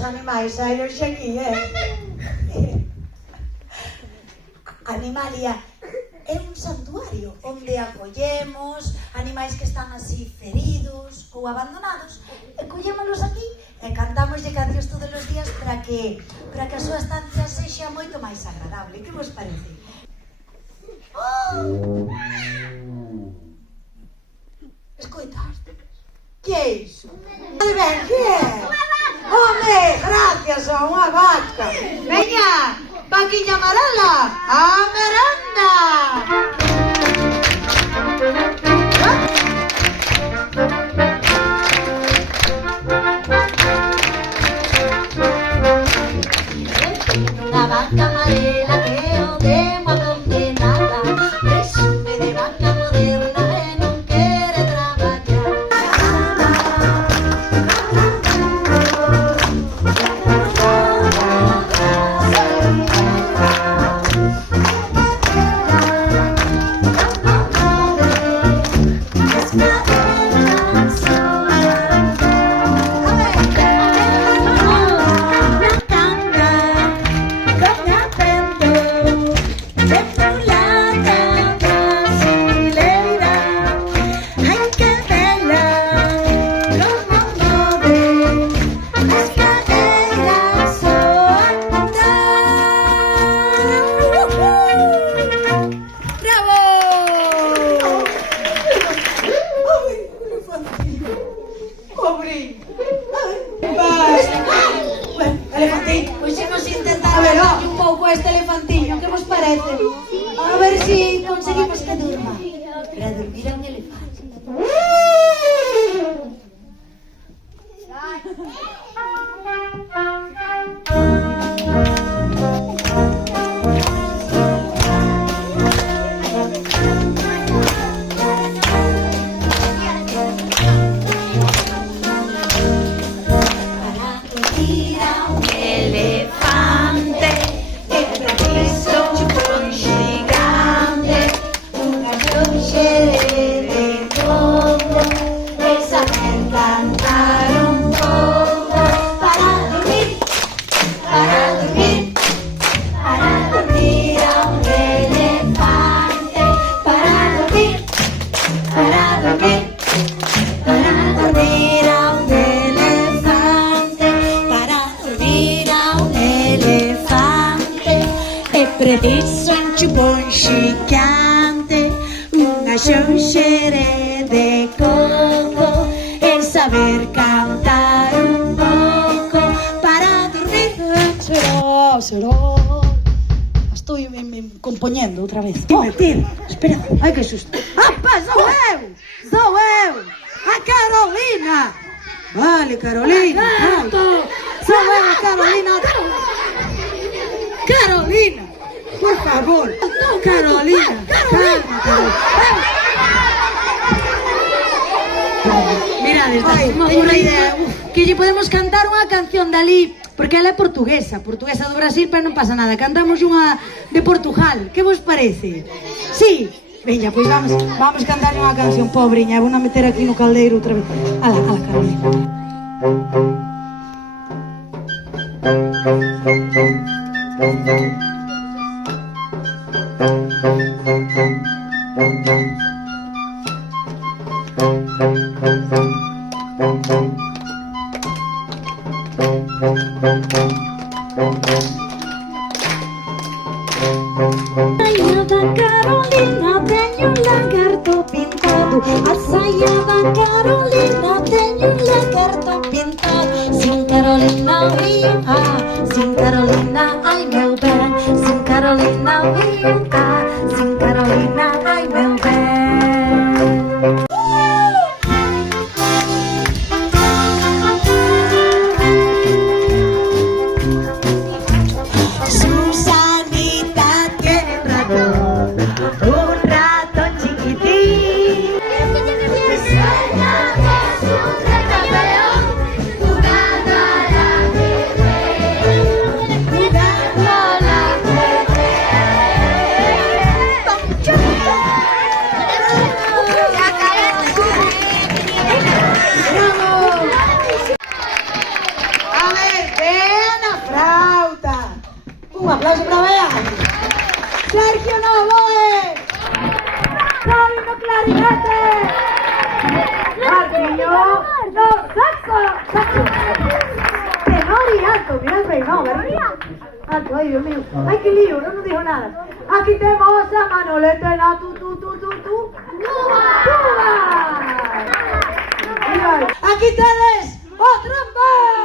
os animais hai hoxe aquí, Animalia é un santuario onde acollemos animais que están así feridos ou abandonados, e collémolos aquí e cantámoslle cancións todos os días para que a súa estancia sexa moito máis agradable. Que vos parece? Escoitaste? Que é iso? Moi ben, que é? Home, gracias a unha vaca. Veña, vaquiña amarela, a merenda. Unha vaca amarela que o demo a condenada, presume de vaca moderna e non quere traballar. Este elefantiño, que vos parece? A ver si conseguimos que durma. Para dormir a un elefante. Preciso un chupón xigante, unha xonxere de coco, e saber cantar un pouco para dormir. Será. Estoy me compoñendo outra vez. Tira, espera, ai que susto. Apa, sou eu, a Carolina. Vale, Carolina, vale. Sou eu, a Carolina. Carolina. Por favor, Carolina, calma. Mirad, tengo unha idea. Que lle podemos cantar unha canción dali, porque ela é portuguesa do Brasil, pero non pasa nada. Cantamos unha de Portugal, que vos parece? Sí, veña, pois vamos cantar unha canción, pobriña. Vou a meter aquí no caldeiro outra vez. Ala, Carolina. Carolina, teño un lagarto pintado. A saia da Carolina, teño un lagarto pintado. Sin Carolina, sin Carolina, ai meu ben. Sin Carolina, sin Carolina, ai meu ben. Un aplauso para Bea. Sergio Novoe. Sabino clarinete. Martillo. No, saxo. Tenor y alto. Mira el peinado, ¿verdad? Alto, ay Dios mío. Ay, qué lío, no nos dijo nada. Aquí tenemos a Manolete, la tu. Aquí tenés otro más.